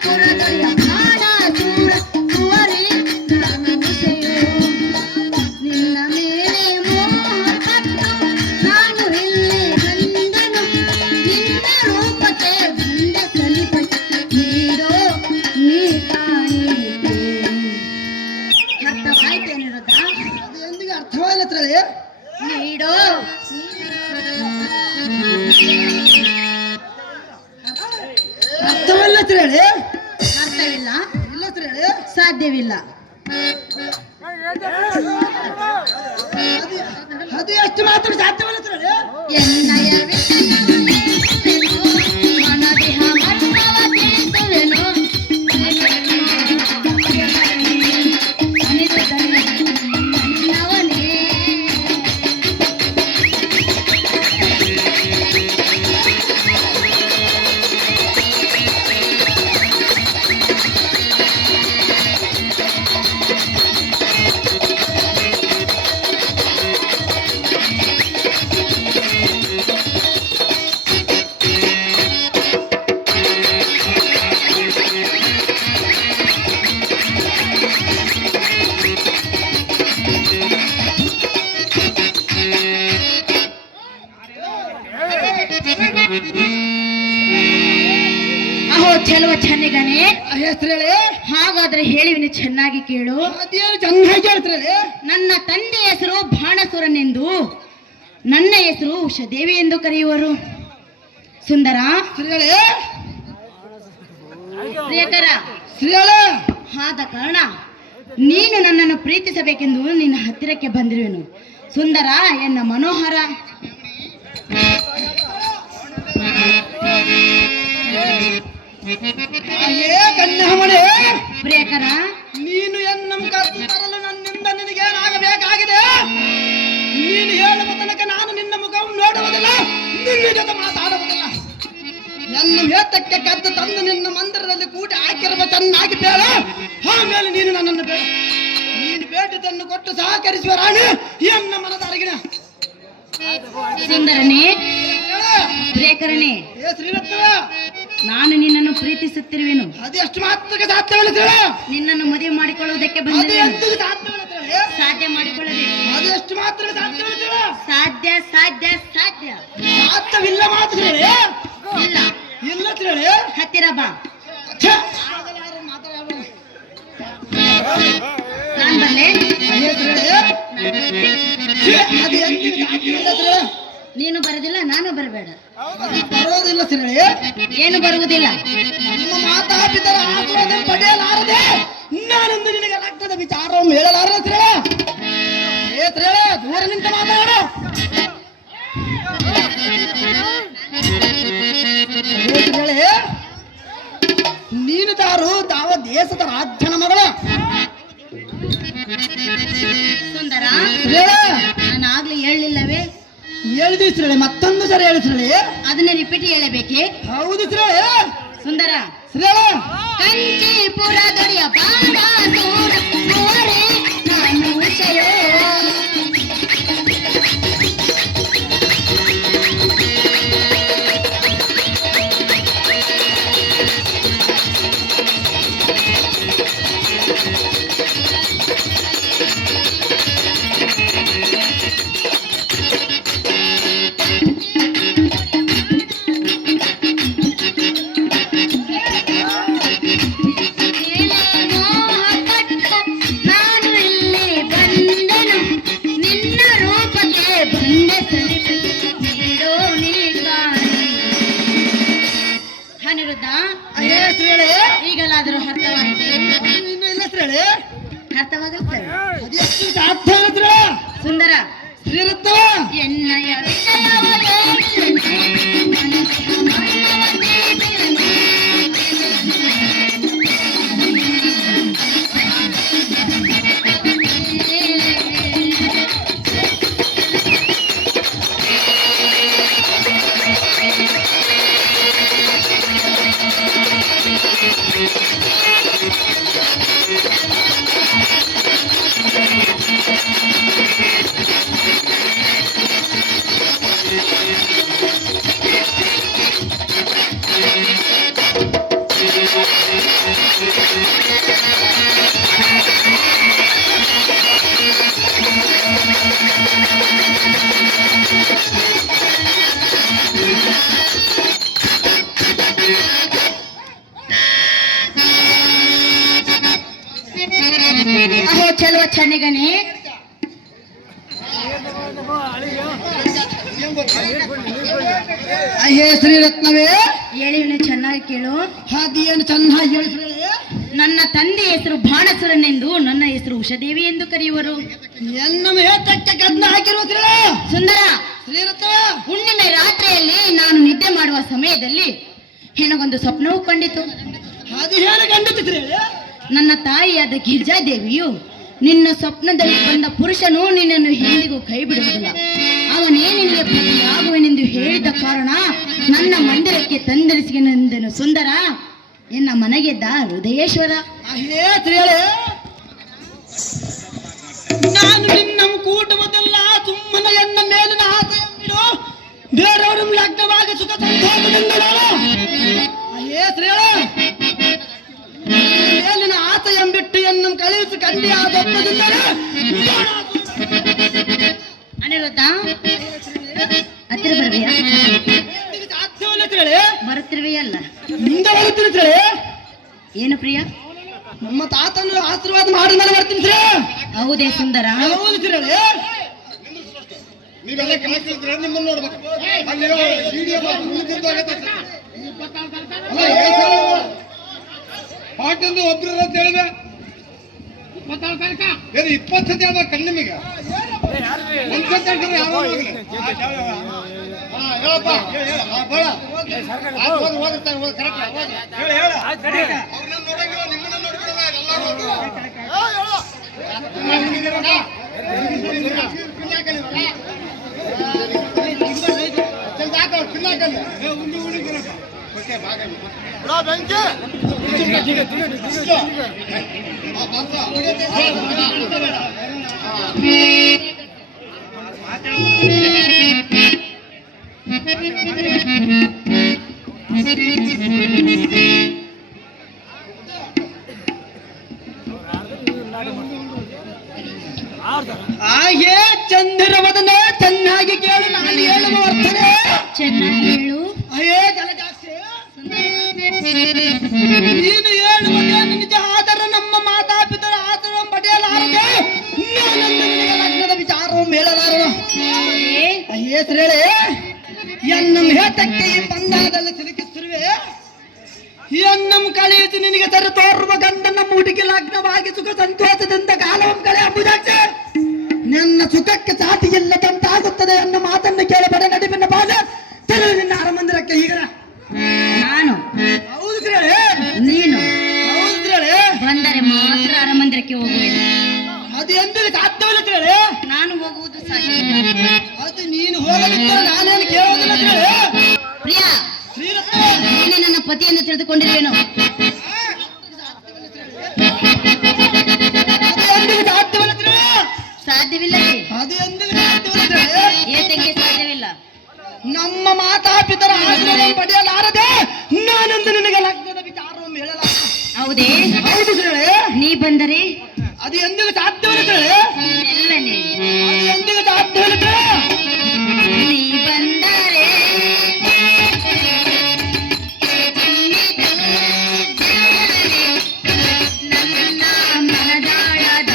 ಪುರದೊಡೆಯ ಬಾಣ ದೂರ ಕುವರಿ ನಾನು ವಿಷಯೋಗ. ನಿನ್ನ ಮೇಲೆ ಮೋಹ ಪಟ್ಟು ನಾನು ಇಲ್ಲೇ ಬಂದನು. ನಿನ್ನ ರೂಪಕ್ಕೆ ಬಂದ ಸಲಿಪಟ್ಟು ನೀಡೋ ನೀ ಕಾಣಿಕೆ. ಅರ್ಥವಾಯ್ತೇನಿರೋದ? ಅದು ಎಂದಿಗೆ ಅರ್ಥವಾಗಿಲ್ಲ ತಿಳಿ. ನೀಡೋ ಅರ್ಥವಲ್ಲ ತಿಳಿ. ಅರ್ಥವಿಲ್ಲ, ಇಲ್ಲ ತಿಳಿ. ಸಾಧ್ಯವಿಲ್ಲ. ಅದು ಎಷ್ಟು ಮಾತ್ರ ಸಾಧ್ಯವಲ್ಲ ತಿಳಿ. ಎನ್ನಯ ವಿಷಯವನ್ನು ಮನದೇಹ ಮರ್ಮವ ತಿಳಿಸುವೆನು. ನನ್ನವನೇ ಅಹೋ ಚೆಲುವ ಚೆನ್ನಿಗನೇ, ಹೆಸರು ಹೇಳಿ. ಹಾಗಾದ್ರೆ ಹೇಳಿವಿನಿ ಚೆನ್ನಾಗಿ ಕೇಳು. ಅದೇನು ಚೆನ್ನಾಗಿ ಹೇಳ್ತಿರಲಿ. ನನ್ನ ತಂದೆಯ ಹೆಸರು ಬಾಣಸುರನೆಂದು, ನನ್ನ ಹೆಸರು ಉಷದೇವಿ ಎಂದು ಕರೆಯುವರು. ಸುಂದರ ಹೆಸರು ಹೇಳಿ. ಪ್ರಿಯಕರ ಹೆಸರು ಹೇಳಿ. ಆದ ಕಾರಣ ನೀನು ನನ್ನನ್ನು ಪ್ರೀತಿಸಬೇಕೆಂದು ನಿನ್ನ ಹತ್ತಿರಕ್ಕೆ ಬಂದಿರುವೆನು. ಸುಂದರ ಎನ್ನ ಮನೋಹರ. ಅಯ್ಯೇ ಕನ್ಯಾಮಣಿ, ಪ್ರಿಯಕರ ನೀನು ಎನ್ನ ಕರೆದು ತರಲು ನನ್ನಿಂದ ನಿನಗೇನಾಗಬೇಕಾಗಿದೆ? ನೀನು ಹೇಳುವ ತನಕ ನಾನು ನಿನ್ನ ಮುಖವನ್ನು ನೋಡುವುದಿಲ್ಲ, ನಿನ್ನ ಜೊತೆ ಮಾತಾಡುವುದಿಲ್ಲ. ನನ್ನ ಹೇತಕ್ಕೆ ಕದ್ದು ತಂದು ನಿನ್ನ ಮಂದಿರದಲ್ಲಿ ಕೂಡಿ ಹಾಕಿರುವ ಚೆನ್ನಾಗಿ ಬೇಡ. ಆಮೇಲೆ ನೀನು ನನ್ನನ್ನು ಬೇಡ. ನೀನು ಬೇಟದನ್ನು ಕೊಟ್ಟು ಸಹಕರಿಸುವ ರಾಣಿ ಎನ್ನ ಮನದ ಅರಗಿನ. ಸುಂದರನೇ, ಪ್ರಿಯಕರನೇ, ಏ ಶ್ರೀರತ್ನ, ನಾನು ನಿನ್ನನ್ನು ಪ್ರೀತಿಸುತ್ತಿರುವೆನು. ಅದೆಷ್ಟು ಮಾತ್ರಕ್ಕೆ ಸಾಧ್ಯವಿಲ್ಲ ತಿಳಿ. ನಿನ್ನನ್ನು ಮದುವೆ ಮಾಡಿಕೊಳ್ಳುವುದಕ್ಕೆ ಅದು ಬಂದಿರುವೆನು. ಎಂದಿಗೂ ಸಾಧ್ಯವಿಲ್ಲ ತಿಳಿ. ಸಾಧ್ಯ ಮಾಡಿಕೊಳ್ಳಬೇಕು. ಅದೆಷ್ಟು ಮಾತ್ರಕ್ಕೆ ಸಾಧ್ಯವಿಲ್ಲ ತಿಳಿ. ಸಾಧ್ಯ ಸಾಧ್ಯ ಸಾಧ್ಯ. ಸಾಧ್ಯವಿಲ್ಲ ಮಾತ್ರ ತಿಳಿ. ಇಲ್ಲ, ಇಲ್ಲ ತಿಳಿ. ಹತ್ತಿರ ಬಾ. ಛೆ! ನಾನ್ ಬಲ್ಲೆ. ಅಯ್ಯೋ ತಿಳಿ. ಛೆ! ಅದು ಎಂದಿಗೂ ಸಾಧ್ಯವಿಲ್ಲ ತಿಳಿ. ನೀನು ಬರುದಿಲ್ಲ, ನಾನು ಬರಬೇಡ. ಬರೋದಿಲ್ಲ ತಿಳಿ. ಏನು ಬರುವುದಿಲ್ಲ. ನಮ್ಮ ಮಾತಾಪಿತರ ಆಶೀರ್ವಾದ ಪಡೆಯಲಾರದೆ ನಾನೊಂದು ನಿನಗೆ ಲಗ್ನದ ವಿಚಾರವನ್ನು ಹೇಳಲಾರದೆ ತಿಳಿ. ಏ ತಿಳಿ, ದೂರ ನಿಂತ ಮಾತಾಡು. ತಿಳಿ, ನೀನು ತಾರು ತಾವ ದೇಶದ ರಾಜ್ಯನ ಮಗಳ. ಸುಂದರ, ತಿಳಿ, ನಾನು ಆಗ್ಲೇ ಹೇಳಲಿಲ್ಲವೇ? ಹೇಳಿದ್ರಿ ತಿಳಿ. ಮತ್ತೊಂದು ಸರಿ ಹೇಳಿ ತಿಳಿ. ಅದನ್ನ ರಿಪೀಟ್ ಹೇಳಬೇಕೆ? ಹೌದು ತಿಳಿ. ಸುಂದರ, ತಿಳಿ, ಕಂಚೀಪುರದೊಡೆಯ ಬಾಣ ದೂರ ಕುವರಿ ನಾನು ವಿಷಯೋಗ. ಈಗಲಾದರೂ ಅರ್ಥವಾಗಿದೆ. ಇನ್ನು ಇಲ್ಲ ಹೇಳಿ. ಅರ್ಥವಾಗುತ್ತದೆ. ಅದೆಷ್ಟು ಸಾಧ್ಯ ಹೇಳಿದ್ರೆ ಬೇಗನೆ. ಅಯ್ಯೇ ಶ್ರೀರತ್ನವೇ, ಹೇಳಿವನು ಚೆನ್ನಾಗಿ ಕೇಳು. ಹಾದಿಯನ್ನು ಚೆನ್ನಾಗಿ ಹೇಳಿದ್ರೆ. ನನ್ನ ತಂದೆ ಹೆಸರು ಬಾಣಸುರನೆಂದು, ನನ್ನ ಹೆಸರು ಉಷದೇವಿ ಎಂದು ಕರೆಯುವರು. ಎನ್ನ ಮೇತಕ್ಕೆ ಗದ್ನ ಹಾಕಿರುವ ಸುಂದರ, ಶ್ರೀರತ್ನ, ಹುಣ್ಣಿಮೆ ರಾತ್ರಿಯಲ್ಲಿ ನಾನು ನಿದ್ದೆ ಮಾಡುವ ಸಮಯದಲ್ಲಿ ನನಗೊಂದು ಸ್ವಪ್ನವು ಕಂಡಿತು. ಅದು ಹೇಳಿ ಕಂಡಿದ್ರಿ. ನನ್ನ ತಾಯಿಯಾದ ಗಿರಿಜಾದೇವಿಯು ನಿನ್ನ ಸ್ವಪ್ನದಲ್ಲಿ ಬಂದ ಪುರುಷನು ನಿನ್ನನ್ನು ಎಂದಿಗೂ ಕೈ ಬಿಡುವುದಿಲ್ಲ, ಅವನೇ ನಿನಗೆ ಪತಿಯಾಗುವೆನೆಂದು ಹೇಳಿದ ಕಾರಣ ನನ್ನ ಮಂದಿರಕ್ಕೆ ತಂದಿರಿಸಿದನು. ಸುಂದರ, ಎನ್ನ ಮನೆಗೆದ್ದ ಹೃದಯೇಶ್ವರ. ಅಯ್ಯೇ ಶ್ರೀಯಳೆ, ನಾನು ನಿನ್ನ ಕೂಟುವುದಲ್ಲ, ಸುಮ್ಮನೆ ಎನ್ನ ಮೇಲಿನ ಆಸೆ ಬಿಡು, ಬೇರೆಯವರು ಲಗ್ನವಾಗಿ ಸುಖ ಸಂತೋಷದಿಂದ. ಅಯ್ಯೇ ಶ್ರೀಯಳೆ, ಮೇಲಿನ ಆಸೆ ಎಂಬಿಟ್ಟು ಎನ್ನ ಕಳುಹಿಸಿ ಕಂಡಿ ಆದ ಅನಿರುದ್ಧ, ಹತ್ತಿರ ಬರುವೆಯಾ? ಸಾಧ್ಯವಲ್ಲ ಶ್ರೀಯಳೆ. ಬರುತ್ತಿರುವೆಯಲ್ಲ? ಮುಂದೆ ಬರುತ್ತೀನಿ ಶ್ರೀಯಳೆ. ಏನು ಪ್ರಿಯ? ನಮ್ಮ ತಾತನು ಆಶೀರ್ವಾದ ಮಾಡಿ ಮೇಲೆ ಬರ್ತೀನಿ ಶ್ರೀ. ಹೌದೇ ಸುಂದರ? ಹೌದು ಶ್ರೀಯಳೆ. ನೀವೆಲ್ಲ ಕಾಣಿಸಿದ್ರೆ ನಿಮ್ಮನ್ನು ನೋಡ್ಬೇಕು. ಪಾಟಂದು ಒಬ್ರು ಅಂತ ಹೇಳಿದೆ. 20 ಸತಿ ಆದ ಕಣ್ಣು ನಿಮಗೆ ಒಂದ್ಸತಿ ಯಾರೋ ಹೇಳಪ್ಪ ಹಾಗೆ ಚಂದಿರವದನೆ ಚೆನ್ನಾಗಿ ಕೇಳು, ನಾನು ಹೇಳುವ ವರ್ತನೆ ಚೆನ್ನಾಗಿ ಹೇಳು. ಅಯ್ಯೇ ಜಲಜಾಕ್ಷಿ, ನೀನು ಹೇಳುವುದೇನು ನಿಜ, ಆದರೆ ನಮ್ಮ ಮಾತಾಪಿತರ ಆದರ ಪಡೆಯಲಾರದೆ, ಲಗ್ನದ ವಿಚಾರವು ಮೇಳಲಾರನು. ಅಯ್ಯೇ ಶ್ರೇಳೆ, ಎನ್ನಂ ಹೇತಕ್ಕೆ ಈ ಬಂಧನದಲ್ಲಿ ಸಿಲುಕಿಸಿರುವೆ. ಎನ್ನಂ ಕಳೆಯಿತು ನಿನಗೆ ತರ ತೋರುವ ಗಂಡನ ಹುಡುಗಿ ಲಗ್ನವಾಗಿ ಸುಖ ಸಂತೋಷದಿಂದ ಕಾಲವನ್ನು ಕಳೆ ಅಂಬುದಾಚೆ ನನ್ನ ಸುಖಕ್ಕೆ ಸಾಟಿ ಇಲ್ಲದಂತಾಗುತ್ತದೆ ಎನ್ನ ಮಾತನ್ನು ಕೇಳಬೇಡ. ನಡುವಿನ ಬಾಜ ತೆರಳು ನಿನ್ನ ಅರಮಂದಿರಕ್ಕೆ. ಈಗ ನಾನು ಹೌದು ಶ್ರೇಳೆ, ನೀನು ಹೌದು ಶ್ರೇಳೆ. ಬಂದರೆ ಮಾತ್ರ ಅರಮಂದಿರಕ್ಕೆ ಹೋಗುವೆನು. ಅದು ಎಂದಿಗೂ ಸಾಧ್ಯವಿಲ್ಲ ಶ್ರೇಳೆ. ನಾನು ಹೋಗುವುದು ಸಾಧ್ಯವಿಲ್ಲ. ಅದು ನೀನು ಹೋಗಲಿದ್ದರೆ ನಾನೇನು ಕೇಳೋದಿಲ್ಲ ಶ್ರೇಳೆ. ಪ್ರಿಯ, ಶ್ರೀರತ್ನ, ನೀನೇ ನನ್ನ ಪತಿಯನ್ನು ತಿಳಿದುಕೊಂಡಿರುವೆನು. ಅದು ಎಂದಿಗೂ ಸಾಧ್ಯವಿಲ್ಲ ಶ್ರೇಳೆ. ಸಾಧ್ಯವಿಲ್ಲವೇ? ಅದು ಎಂದಿಗೂ ಸಾಧ್ಯವಿಲ್ಲ ಶ್ರೇಳೆ. ಏತಕ್ಕೆ ಸಾಧ್ಯವಿಲ್ಲ? ನಮ್ಮ ಮಾತಾಪಿತರ ಆಶ್ರಯ ಪಡೆಯಲಾರದೆ ನಾನಂದು ನಿನಗೆ ಲಗ್ನದ ವಿಚಾರವನ್ನು ಹೇಳಲಾರ. ಹೌದೇ? ಹೌದು ಶ್ರೇಳೆ. ನೀ ಬಂದರೆ ಅದು ಎಂದಿಗೂ ಸಾಧ್ಯವಿಲ್ಲ ಶ್ರೇಳೆ. ಎಲ್ಲನೇ ಅದು ಎಂದಿಗೂ ಸಾಧ್ಯವಿಲ್ಲ ಶ್ರೇಳೆ. ನೀ ಬಂದರೆ ನನ್ನ ಮನದಾಳದ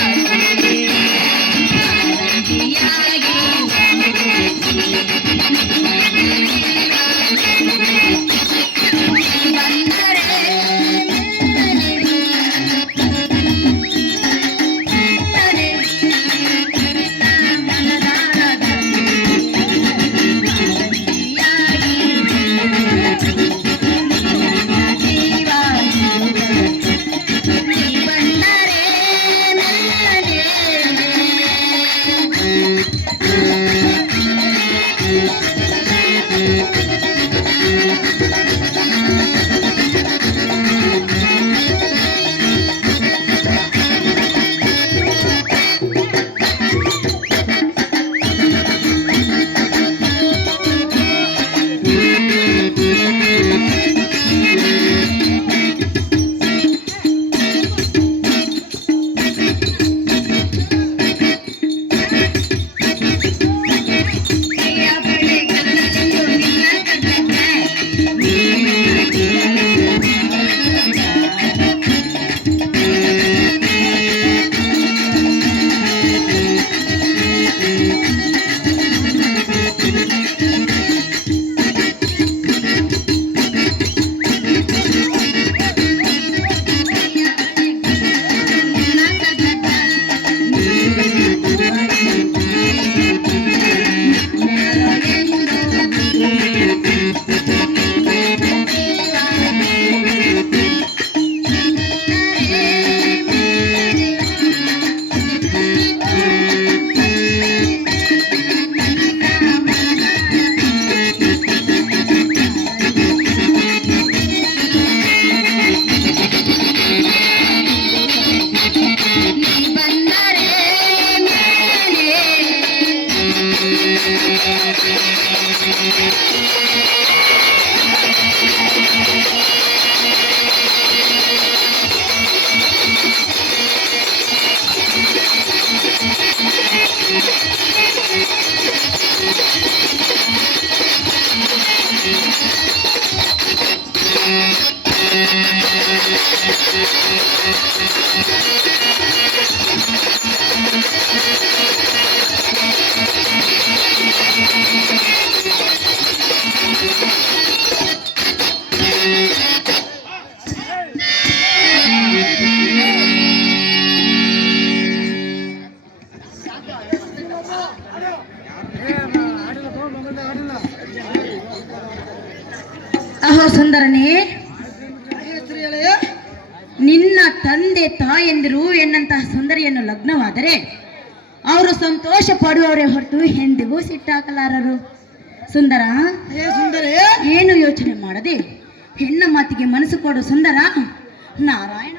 ಅಹೋ ಸುಂದರನೇ, ನಿನ್ನ ತಂದೆ ತಾಯಂದಿರು ಎನ್ನಂತಹ ಸುಂದರಿಯನ್ನು ಲಗ್ನವಾದರೆ ಅವರು ಸಂತೋಷ ಪಡುವವರೇ ಹೊರತು ಎಂದಿಗೂ ಸಿಟ್ಟಾಕಲಾರರು. ಸುಂದರ, ಸುಂದರಿ ಏನು ಯೋಚನೆ ಮಾಡದೆ ಹೆಣ್ಣ ಮಾತಿಗೆ ಮನಸ್ಸು ಕೊಡು ಸುಂದರ. ನಾರಾಯಣ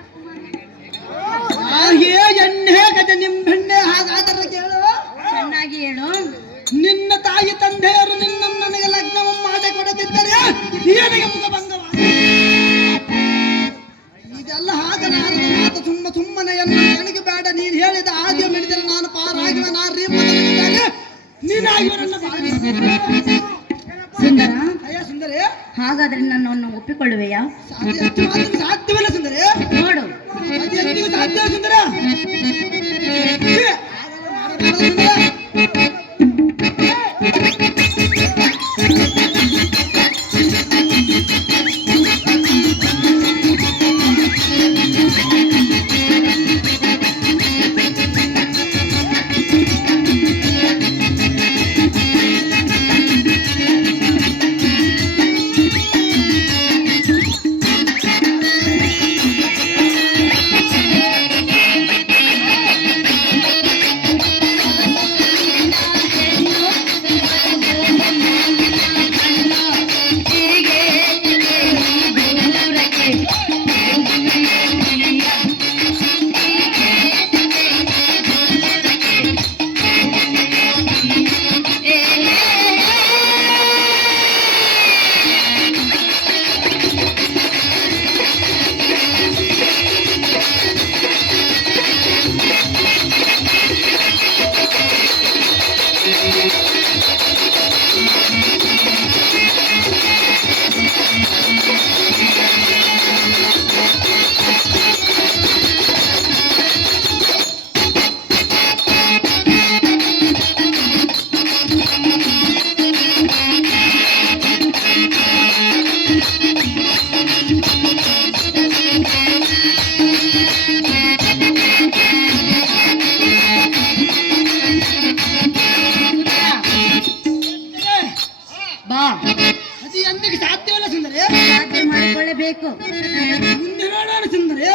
ಎಣ್ಣೆ ಕತೆ ನಿಂಬೆಣ್ಣೆ ಹಾಗಾದರೆ ಕೇಳು. ಚೆನ್ನಾಗಿ ಹೇಳು. ನಿನ್ನ ತಾಯಿ ತಂದೆಯರು ನಿನ್ನ ನನಗೆ ಲಗ್ನವನ್ನು ಮಾಡಿ ಕೊಡುತ್ತಿದ್ದರೆ ಏನಿಗೆ ಮುಖಭಂಗವಾದ ಇದೆಲ್ಲ ಹಾಗಲಾರದ ಮಾತು. ಸುಮ್ಮನೆ ಎಲ್ಲ ನನಗೆ ಬೇಡ. ನೀನು ಹೇಳಿದ ಆದ್ಯ ಮಿಡಿದರೆ ನಾನು ಪಾರಾಗಿವ ನೀನಾಗಿವರನ್ನ ಸುಂದರ, ಅಯ್ಯ ಸುಂದರಿ, ಹಾಗಾದ್ರೆ ನನ್ನನ್ನು ಒಪ್ಪಿಕೊಳ್ಳುವೆಯಾ? ಸಾಧ್ಯವಿಲ್ಲ ಸುಂದರಿ. ನೋಡು, ಅದು ಎಂದಿಗೂ ಸಾಧ್ಯ ಸುಂದರ. ಬಾ. ಅದು ಎಂದಿಗೆ ಸಾಧ್ಯವಿಲ್ಲ ಸುಂದರಿ. ಸಾಧ್ಯ ಮಾಡಿಕೊಳ್ಳಬೇಕು. ಮುಂದೆ ನೋಡೋಣ ಸುಂದರಿ.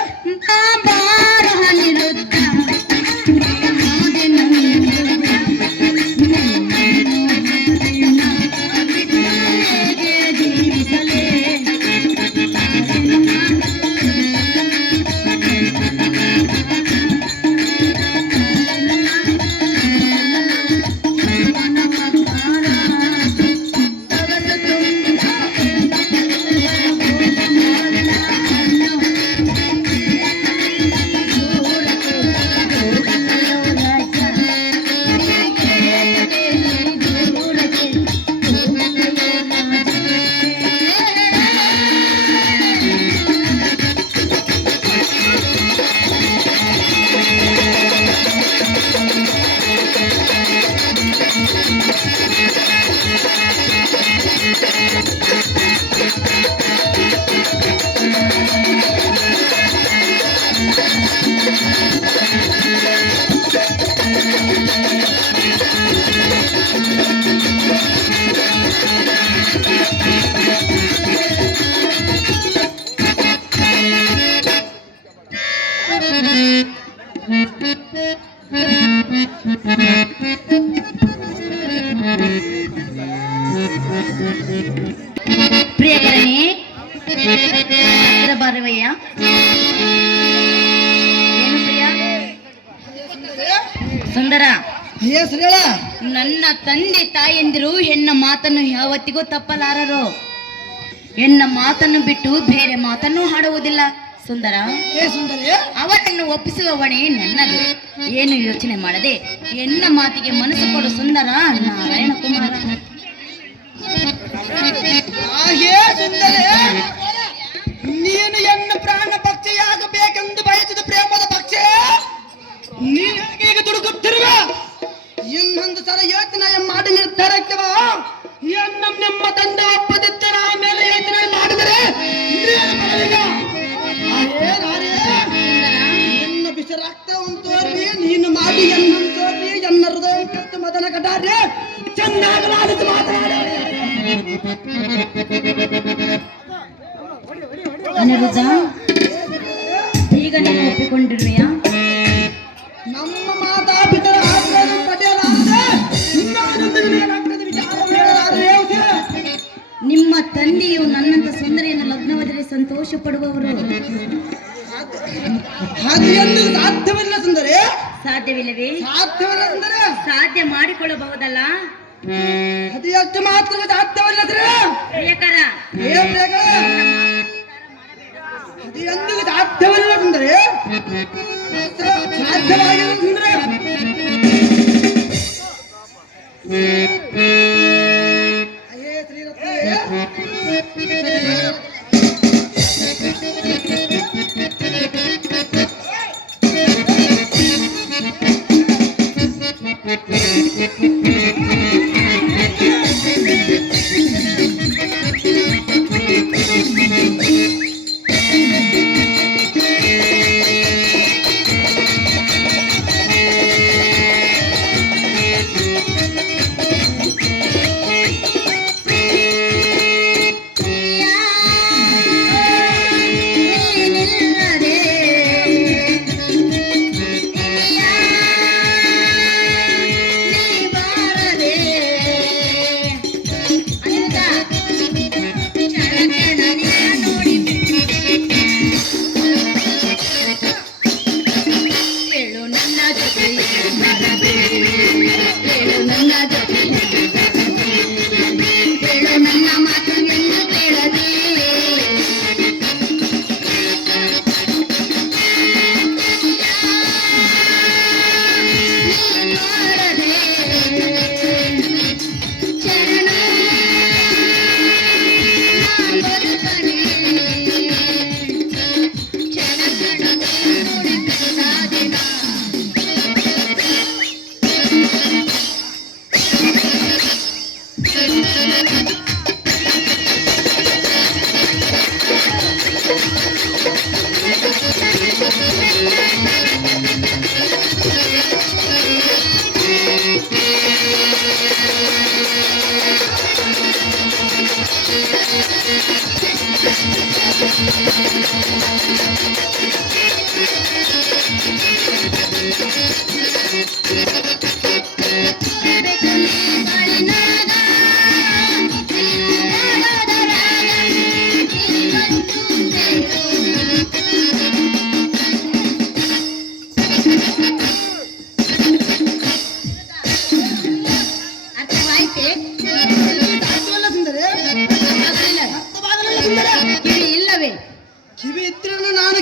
ಪ್ರಿಯಕರಣಿ, ಬಾರವಯ್ಯ. ಏನು ಪ್ರಿಯ? ಸುಂದರ, ಹೆಸರು ಹೇಳ. ನನ್ನ ತಂದೆ ತಾಯಂದಿರು ಹೆಣ್ಣ ಮಾತನ್ನು ಯಾವತ್ತಿಗೂ ತಪ್ಪಲಾರರು. ಹೆಣ್ಣ ಮಾತನ್ನು ಬಿಟ್ಟು ಬೇರೆ ಮಾತನ್ನು ಹಾಡುವುದಿಲ್ಲ. ಸುಂದರ, ಏ ಸುಂದರಿ, ಅವರನ್ನು ಒಪ್ಪಿಸುವ ಹೊಣೆ ನನ್ನದು. ಏನು ಯೋಚನೆ ಮಾಡದೆ ಹೆಣ್ಣ ಮಾತಿಗೆ ಮನಸ್ಸು ಕೊಡು ಸುಂದರ ನಾರಾಯಣ ಕುಮಾರ. ಹಾಗೇ ಸುಂದರಿ, ನೀನು ಎನ್ನ ಪ್ರಾಣ ಪಕ್ಷಿಯಾಗಬೇಕೆಂದು ಬಯಸಿದ ಪ್ರೇಮದ ಪಕ್ಷಿ ನೀನು ಈಗ ದುಡುಕುತ್ತಿರುವ ಇನ್ನೊಂದು ಸಲ ಯೋಚನೆ ಮಾಡಿ ನಿರ್ಧಾರಕ್ಕೆ ಬಾ. ನಿಮ್ಮ ತಂದೆ ಒಪ್ಪದಿದ್ದರೆ ಆಮೇಲೆ ಯೋಚನೆ ಮಾಡಿದರೆ ನೀನು ಬರಲಿಲ್ಲ. ಎನ್ನ ಬಿಸಿರಾಗ್ತವಂತ ತೋರಿ ನೀನು ಮಾಡಿ ಎನ್ನ ತೋರಿ ಎನ್ನ ಹೃದಯ ಕತ್ತು ಮದನ ಕಟಾರಿ ಚೆನ್ನಾಗಲಾಡಿತು ಮಾತನಾಡ. ಅನಿರುದ್ಧ, ಈಗ ನೀವು ಒಪ್ಪಿಕೊಂಡಿರುವೆಯಾ? ನಮ್ಮ ಮಾತಾಪಿತರ ಆಶ್ರಯ ಪಡೆಯಲಾರದೆ ಇನ್ನಾನೊಂದು ಏನಾಗ್ತದೆ ವಿಚಾರ ಹೇಳಲಾರದೆ. ನಿಮ್ಮ ತಂದೆಯು ನನ್ನಂತ ಸುಂದರಿಯನ್ನು ಲಗ್ನವಾದರೆ ಸಂತೋಷ ಪಡುವವರು. ಅದು ಎಂದು ಸಾಧ್ಯವಿಲ್ಲ ಸುಂದರಿ. ಸಾಧ್ಯವಿಲ್ಲವೇ? ಸಾಧ್ಯವಿಲ್ಲ ಸುಂದರಿ. ಸಾಧ್ಯ ಮಾಡಿಕೊಳ್ಳಬಹುದಲ್ಲ. ಅದು ಎಷ್ಟು ಮಾತ್ರ ಸಾಧ್ಯವಿಲ್ಲ ಪ್ರಿಯಕರ, ಅದು ಎಂದಿಗೂ ಸಾಧ್ಯವಿಲ್ಲ ಸುಂದರಿ. ಸಾಧ್ಯವಾಗಿಲ್ಲ ಸುಂದರಿ. ಅಯ್ಯೇ ಶ್ರೀರತ್ನ, ಕಿವಿ ಇದ್ರೆ ನಾನು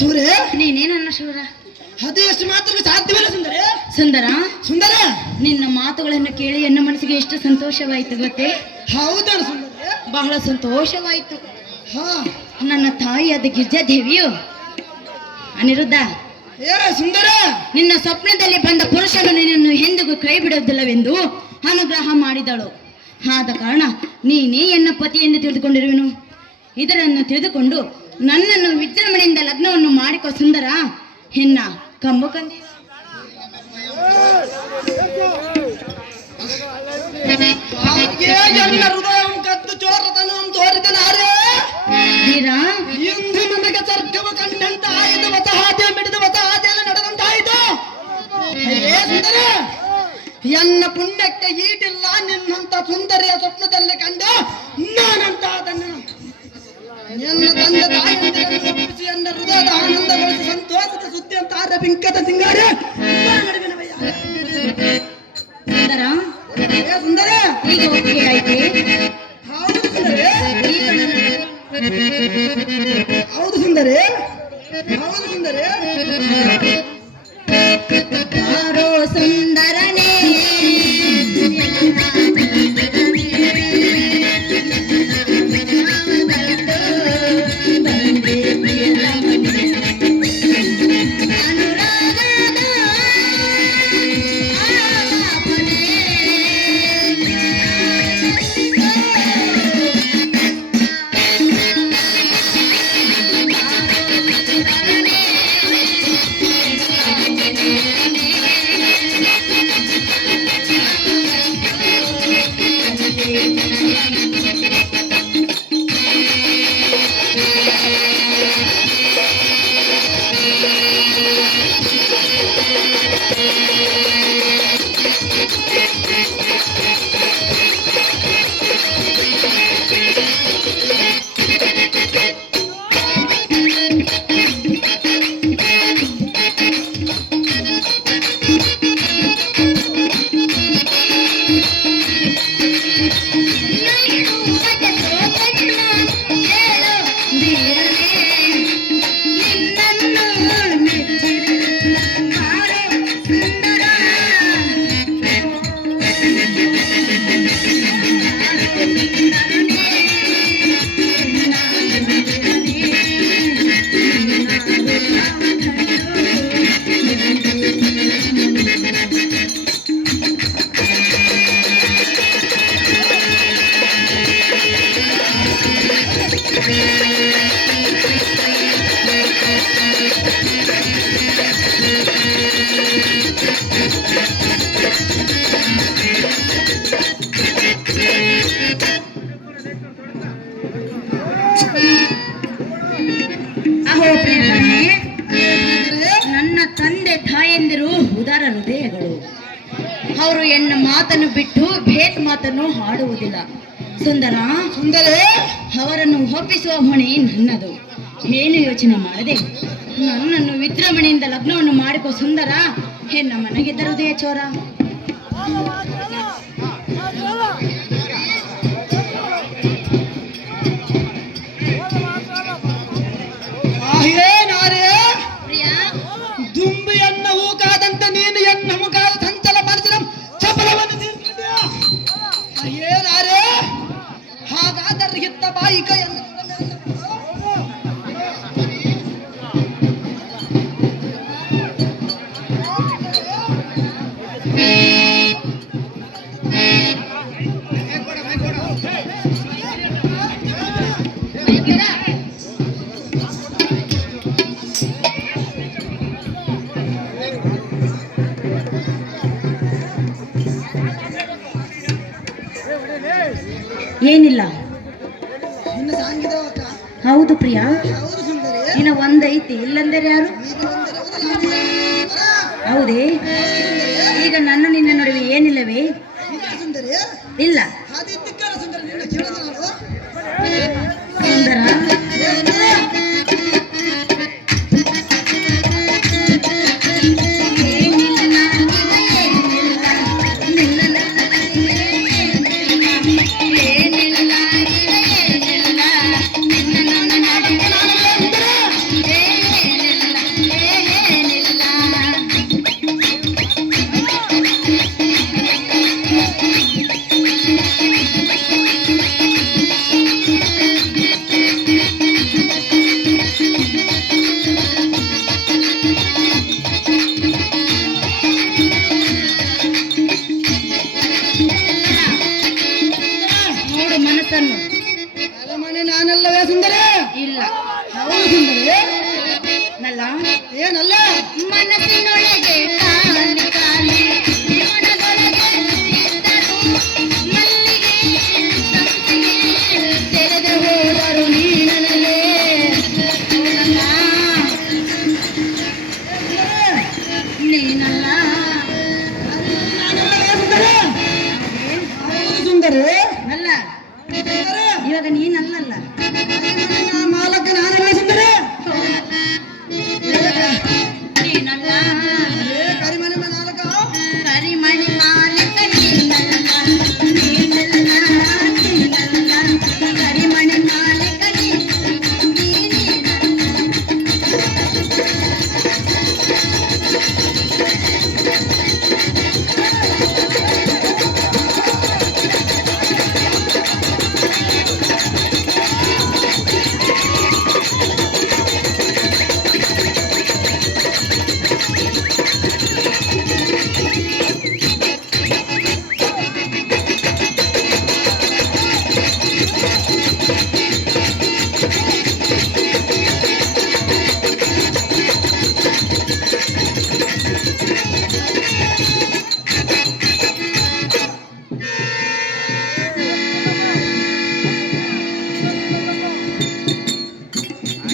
ಸೂರ್ಯ ನೀನೇನನ್ನ ಶೂರ? ಅದು ಎಷ್ಟು ಮಾತ್ರ ಸಾಧ್ಯವಿಲ್ಲ ಸುಂದರಿ. ಸುಂದರ, ಸುಂದರ ನಿನ್ನ ಮಾತುಗಳನ್ನು ಕೇಳಿ ನನ್ನ ಮನಸ್ಸಿಗೆ ಎಷ್ಟು ಸಂತೋಷವಾಯಿತು ಗೊತ್ತೇ? ಹೌದಾ ಸುಂದರಿ? ಬಹಳ ಸಂತೋಷವಾಯಿತು. ಹಾ ನನ್ನ ತಾಯಿಯಾದ ಗಿರಿಜಾದೇವಿಯು ಅನಿರುದ್ಧ, ಏ ಸುಂದರ, ನಿನ್ನ ಸ್ವಪ್ನದಲ್ಲಿ ಬಂದ ಪುರುಷನು ನಿನ್ನನ್ನು ಎಂದಿಗೂ ಕೈ ಬಿಡುವುದಿಲ್ಲವೆಂದು ಅನುಗ್ರಹ ಮಾಡಿದಳು. ಆದ ಕಾರಣ ನೀನೇ ಎನ್ನ ಪತಿ ಎಂದು ತಿಳಿದುಕೊಂಡಿರುವೆನು. ಇದರನ್ನು ತಿಳಿದುಕೊಂಡು ನನ್ನನ್ನು ವಿಜೃಂಭಣೆಯಿಂದ ಲಗ್ನವನ್ನು ಮಾಡಿಕೊ ಸುಂದರ. ಎನ್ನ ಕಂಬು ಕಂದಿ ಎಲ್ಲ ಹೃದಯ ಕದ್ದು ಚೋರತನ ತೋರಿದನಾರೇ ವೀರ, ಇಂದು ನನಗೆ ಸ್ವರ್ಗವ ಕಂಡಂತ ಆಯಿತು, ವತಹಾದಿಯ ಮಿಡಿದ ವತಹಾದಿಯಲ್ಲಿ ನಡೆದಂತಾಯಿತು. ಹೇ ಸುಂದರ, ಎನ್ನ ಪುಣ್ಯಕ್ಕೆ ಈಟಿಲ್ಲ ನಿನ್ನಂತ ಸುಂದರಿಯ ಸ್ವಪ್ನದಲ್ಲಿ ಕಂಡು ನಾನಂತ ಅದನ್ನು ಎನ್ನ ತಂದೆ ತಾಯಿಯೊಂದಿಗೆ ಒಪ್ಪಿಸಿ ಎನ್ನ ಹೃದಯದ ಆನಂದಗೊಳಿಸಿ ಸಂತೋಷದ ಸುದ್ದಿ ಅಂತ ಆರ ಬಿಂಕದ ಸಿಂಗಾರ ಸುಂದರ, ಹೇ ಸುಂದರ, ಈಗ ಒಪ್ಪಿಗೆ ಆಯ್ತೆ? ಹೌದು ಸುಂದರಿ, ಈಗ ನನ್ನ ಹೌದು ಸುಂದರಿ, ಹೌದು ಸುಂದರಿ. ಯಾರೋ ಸುಂದರನೇ ಅಹೋ ಪ್ರಿಯಕರ್ಣೆ, ನನ್ನ ತಂದೆ ತಾಯಂದಿರು ಉದಾರ ಹೃದಯಗಳು. ಅವರು ಎನ್ನ ಮಾತನ್ನು ಬಿಟ್ಟು ಭೇದ ಮಾತನ್ನು ಹಾಡುವುದಿಲ್ಲ. ಸುಂದರ, ಸುಂದರಿ, ಅವರನ್ನು ಒಪ್ಪಿಸುವ ಹೊಣೆ ನನ್ನದು. ಏನು ಯೋಚನೆ ಮಾಡದೆ ನನ್ನನ್ನು ವಿಜೃಂಭಣೆಯಿಂದ ಲಗ್ನವನ್ನು ಮಾಡಿಕೊ ಸುಂದರ. ಎನ್ನ ಮನೆಗಿದ್ದ ಹೃದಯ ಚೋರ. ನಾರೇ ಪ್ರಿಯ, ದುಂಬಿ ಎನ್ನ ಹೂಕಾದಂತ ನೀನು ಎನ್ನ ಮುಖಾದ ಸಂಚಲ ಪರಿಸರ ಚಪಲವನ್ನು ತಿಂತಿದ್ಯಾ? ಏನಾರೇ ಹಾಗಾದರೆ ಇತ್ತ ಬಾಯಿಕ ಎಂದು ಏನಿಲ್ಲ. ಇನ್ನು ಸಾಂಗಿದವಕ್ಕ. ಹೌದು ಪ್ರಿಯ, ಹೌದು ಸುಂದರಿ, ಇನ್ನ ಒಂದೈತಿ, ಇಲ್ಲಂದರೆ ಯಾರು? ಹೌದೇ? ಈಗ ನನ್ನ ನಿನ್ನ ನಡುವೆ ಏನಿಲ್ಲವೇ? ಸುಂದರಿ, ಇಲ್ಲ. ಅದಿದ್ದಕ್ಕಲ್ಲ ಸುಂದರಿ, ನಿನ್ನ ಕೇಳೋದು ನಾನು. ಸುಂದರ, ಮನಸ್ಸಿನೊಳಗೆ ಕಾಲಿ ಕಾಲಿ ಮನದೊಳಗೆ ಮಲ್ಲಿಗೆ ಸಂಪಿಗೆ ತೆರೆದು ಹೋದರು ನೀನಲ್ಲೇ ನೀನಲ್ಲ ಸುಂದರಿ ಅಲ್ಲ ಇವಾಗ ನೀನಲ್ಲಲ್ಲ ಮಾಲಕ ನಾನಲ್ಲ ಸುಂದರಿ ನೀನಲ್ಲ ಕರಿಮನೆ ಮಾಲಕ ಕರಿಮಣಿ ಮಾಲಕ ನೀನಲ್ಲ ನೀನಲ್ಲ ನೀನಲ್ಲ ಕರಿಮಣಿ ಮಾಲಕ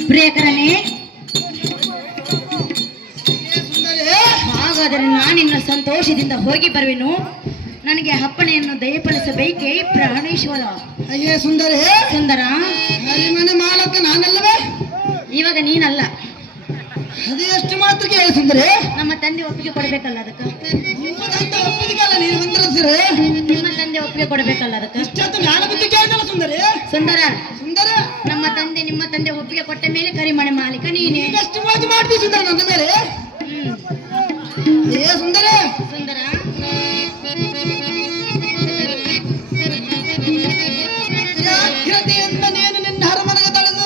ಪ್ರಿಯಕರನೇ, ಹಾಗಾದರೆ ನಾನಿನ್ನು ಸಂತೋಷದಿಂದ ಹೋಗಿ ಬರುವೆನು. ನನಗೆ ಅಪ್ಪಣೆಯನ್ನು ದಯಪಾಲಿಸಬೇಕೇ ಪ್ರಾಣೇಶ್ವರ. ಅಯ್ಯೇ ಸುಂದರಿ ಸುಂದರ, ಕರಿಮನೆ ಮಾಲಕ ನಾನಲ್ಲವೇ? ಇವಾಗ ನೀನಲ್ಲ. ಅದು ಎಷ್ಟು ಮಾತ್ರಕ್ಕೆ ಹೇಳಿ ಸುಂದರಿ? ನಮ್ಮ ತಂದೆ ಒಪ್ಪಿಗೆ ಕೊಡಬೇಕಲ್ಲ ಅದಕ್ಕೆ. ನಿಮ್ಮದಂತ ಒಪ್ಪಿದಕ್ಕಲ್ಲ ನೀನು ಬಂದಿರ ನಿಮ್ಮ ತಂದೆ ಒಪ್ಪಿಗೆ ಕೊಡಬೇಕಲ್ಲ ಅದಕ್ಕೆ. ಇಷ್ಟೊತ್ತು ನಾನು ಬುದ್ಧಿ ಕೇಳಿದಲ್ಲ ಸುಂದರಿ. ಸುಂದರ, ಸುಂದರ ನಮ್ಮ ತಂದೆ ನಿಮ್ಮ ತಂದೆ ಒಪ್ಪಿಗೆ ಕೊಟ್ಟ ಮೇಲೆ ಕರಿಮಣಿ ಮಾಲೀಕ ನೀನೇ. ಎಷ್ಟು ಮೋಜು ಮಾಡ್ತೀವಿ ಸುಂದರ ನನ್ನ ಮೇಲೆ. ಏ ಸುಂದರ ಸುಂದರ, ಜಾಗ್ರತೆಯಿಂದ ನೀನು ನಿನ್ನ ಹರಮನೆಗೆ ತರಲು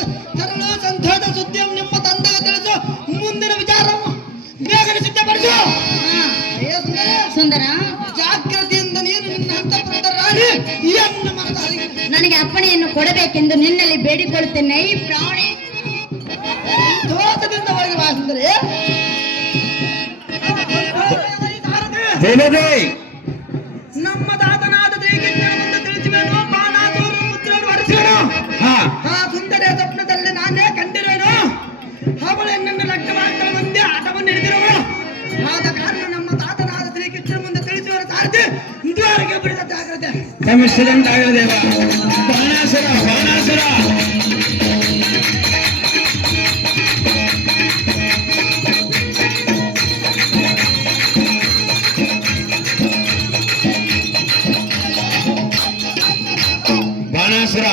ಸಂತೋಷ ಸುದ್ದಿಯನ್ನು ನಿಮ್ಮ ತಂದೆಗೆ ತಿಳಿಸು. ಮುಂದಿನ ವಿಚಾರವು ಬೇಗನೆ ಸಿದ್ಧಪಡಿಸು. ಏ ಸುಂದರ ಸುಂದರ, ಜಾಗ್ರತೆಯಿಂದ ನೀನು ನಿನ್ನ ಅಂತಃಪುರದ ರಾಣಿ ಈ ಅನ್ನ ಮರದ ಹರಿವೆ. ನನಗೆ ಅಪ್ಪಣೆಯನ್ನು ಕೊಡಬೇಕೆಂದು ನಿನ್ನಲ್ಲಿ ಬೇಡಿಕೊಳ್ಳುತ್ತೇನೆ ಈ ಪ್ರಾಣಿ. ದೋಷದಿಂದ ಹೋಗಿ ಬಾ ಸುಂದರಿ. ದೇವದೇ ನಮ್ಮ ತಾತನಾದ ಶ್ರೀಕೃಷ್ಣನನ್ನು ತಿಳಿಸುವೆನು. ಬಾಣಾಸುರ ಪುತ್ರನು ವರಿಸುವೆನು. ಹಾ ಆ ಸುಂದರಿಯ ಸ್ವಪ್ನದಲ್ಲಿ ನಾನೇ ಕಂಡಿರುವೆನು. ಅವಳು ಎನ್ನನ್ನು ಲಗ್ನವಾಗ್ತಳ ಮುಂದೆ ಆಟವನ್ನು ಹಿಡಿದಿರುವಳು. ಆದ ಕಾರಣ ನಮ್ಮ ತಾತನಾದ ಶ್ರೀಕೃಷ್ಣ ಮುಂದೆ ತಿಳಿಸುವ ಸಾರಥಿ ದ್ವಾರಕ್ಕೆ ಬಿಡಿದ ಜಾಗ್ರತೆ. ತಮಿಸಿದಂತಾಗಲಿ ದೇವ. ಬಾಣಾಸುರ ಬಾಣಾಸುರ ಬಾಣಾಸುರ